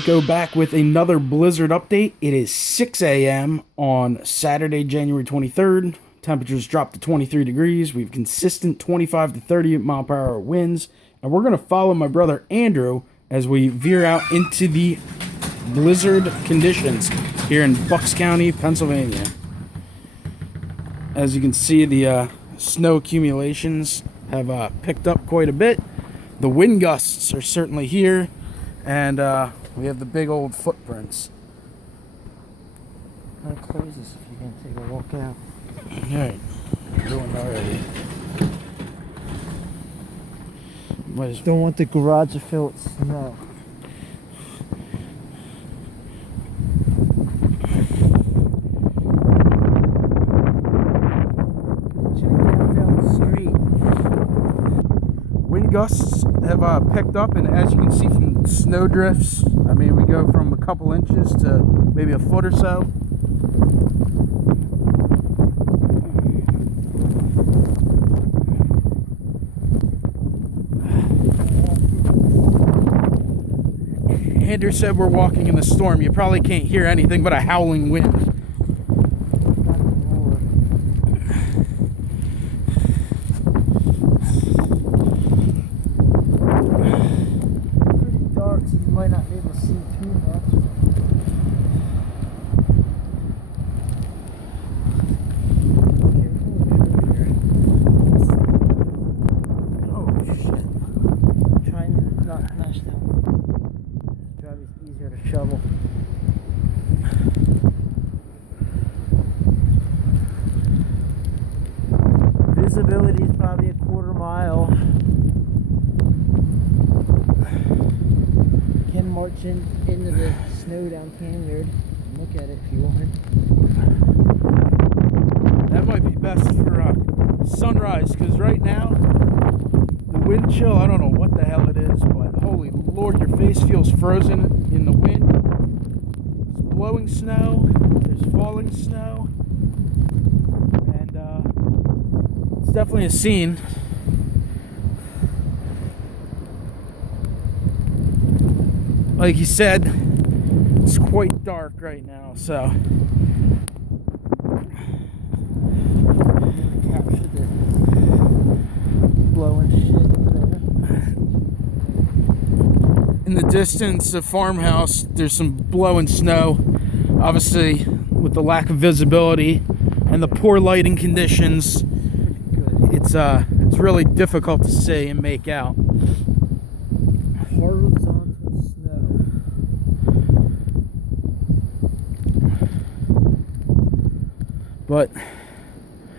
Psycho back with another blizzard update. It is 6 a.m. on Saturday, January 23rd. Temperatures dropped to 23 degrees. We have consistent 25 to 30 mile per hour winds. And we're going to follow my brother Andrew as we veer out into the blizzard conditions here in Bucks County, Pennsylvania. As you can see, the snow accumulations have picked up quite a bit. The wind gusts are certainly here. And we have the big old footprints. I'll close this if you can take a walk out. Alright, doing already. Don't want the garage to fill with snow. Check it out down the street. Wind gusts have picked up, and as you can see from snow drifts, I mean, we go from a couple inches to maybe a foot or so. Andrew said we're walking in the storm. You probably can't hear anything but a howling wind. Might not be able to see too much. Oh shit. Trying to not smash that one. Drive is easier to shovel. Visibility is probably a quarter mile. Can march into the snow down Canyard and look at it if you want. That might be best for sunrise, because right now the wind chill, I don't know what the hell it is, but holy Lord, your face feels frozen in the wind. It's blowing snow, there's falling snow, and it's definitely a scene. Like he said, it's quite dark right now, so. Capture the blowing shit. In the distance, the farmhouse, there's some blowing snow. Obviously, with the lack of visibility and the poor lighting conditions, it's really difficult to see and make out. But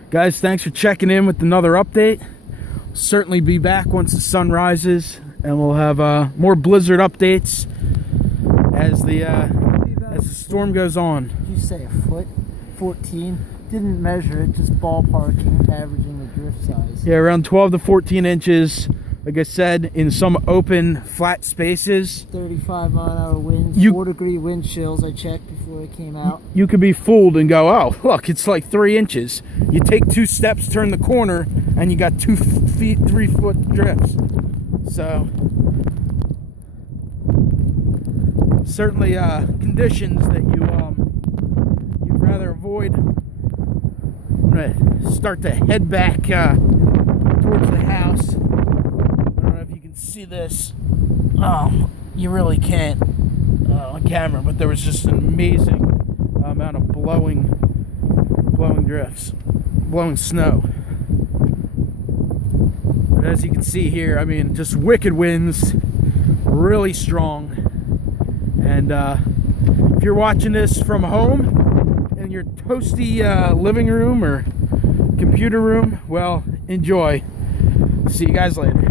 guys, thanks for checking in with another update. Certainly be back once the sun rises, and we'll have more blizzard updates as the storm goes on. Did you say a foot? 14? Didn't measure it, just ballparking, averaging the drift size. Yeah, around 12 to 14 inches. Like I said, in some open, flat spaces. 35 mile an hour winds, 4-degree wind chills. I checked before it came out. You could be fooled and go, oh, look, it's like 3 inches. You take 2 steps, turn the corner, and you got 2 feet, 3 foot drifts. So, certainly conditions that you'd rather avoid. I'm gonna start to head back towards the house. See this. You really can't on camera, but there was just an amazing amount of blowing drifts, blowing snow. But as you can see here, I mean, just wicked winds, really strong. And if you're watching this from home in your toasty living room or computer room, well, enjoy. See you guys later.